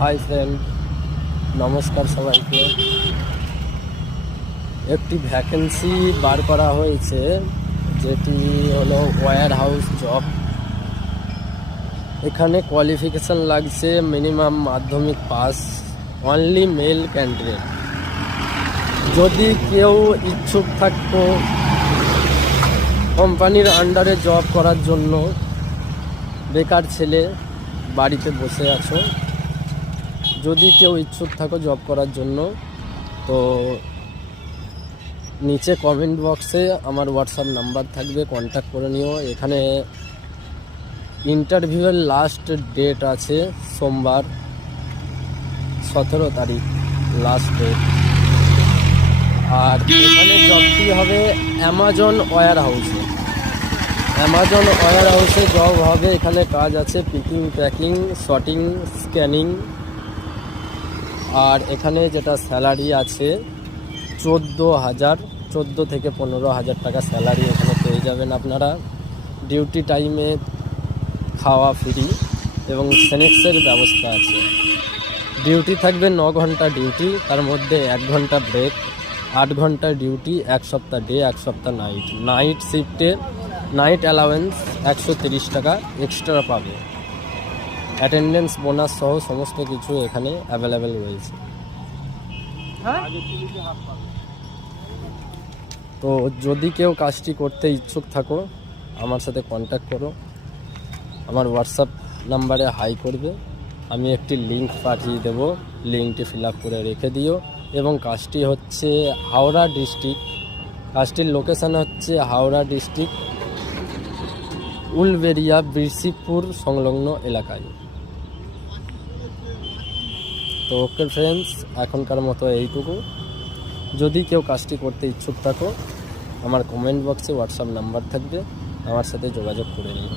Hi friend, নমস্কার সবাইকে। একটি ভ্যাকেন্সি বার করা হয়েছে, যেটি হলো ওয়্যার হাউস জব। এখানে কোয়ালিফিকেশান লাগছে মিনিমাম মাধ্যমিক পাস, অনলি মেল ক্যান্ডিডেট। যদি কেউ ইচ্ছুক থাকতো কোম্পানির আন্ডারে জব করার জন্য, বেকার ছেলে বাড়িতে বসে আছো, যদি কেউ ইচ্ছুক থাকো জব করার জন্য, তো নিচে কমেন্ট বক্সে আমার হোয়াটসঅ্যাপ নাম্বার থাকবে, কন্ট্যাক্ট করে নিও। এখানে ইন্টারভিউয়ের লাস্ট ডেট আছে সোমবার 17 তারিখ লাস্ট ডেট। আর এখানে জবটি হবে অ্যামাজন ওয়্যার হাউসে। অ্যামাজন ওয়্যার হাউসে জব হবে। এখানে কাজ আছে পিকিং, প্যাকিং, শর্টিং, স্ক্যানিং। আর এখানে যেটা স্যালারি আছে 14 থেকে 15,000 টাকা স্যালারি এখানে পেয়ে যাবেন আপনারা। ডিউটি টাইমে খাওয়া ফ্রি এবং স্ন্যাক্সের ব্যবস্থা আছে। ডিউটি থাকবে 9 ঘন্টা ডিউটি, তার মধ্যে 1 ঘন্টা ব্রেক, 8 ঘন্টা ডিউটি, 1 সপ্তাহ ডে, 1 সপ্তাহ নাইট। নাইট শিফটে নাইট অ্যালাওয়েন্স 130 টাকা এক্সট্রা পাবে। অ্যাটেন্ডেন্স বোনাস সহ সমস্ত কিছু এখানে অ্যাভেলেবেল রয়েছে। তো যদি কেউ কাজটি করতে ইচ্ছুক থাকো, আমার সাথে কন্ট্যাক্ট করো। আমার হোয়াটসঅ্যাপ নাম্বারে হাই করবে, আমি একটি লিঙ্ক পাঠিয়ে দেবো, লিঙ্কটি ফিল আপ করে রেখে দিও। এবং কাজটি হচ্ছে হাওড়া ডিস্ট্রিক্ট, কাজটির লোকেশান হচ্ছে হাওড়া ডিস্ট্রিক্ট উলবেরিয়া বীরশিবপুর সংলগ্ন এলাকায়। তো ওকে ফ্রেন্ডস, এখনকার মতো এইটুকু। যদি কেউ কাজটি করতে ইচ্ছুক থাকো, আমার কমেন্ট বক্সে হোয়াটসঅ্যাপ নাম্বার থাকবে, আমার সাথে যোগাযোগ করে নিন।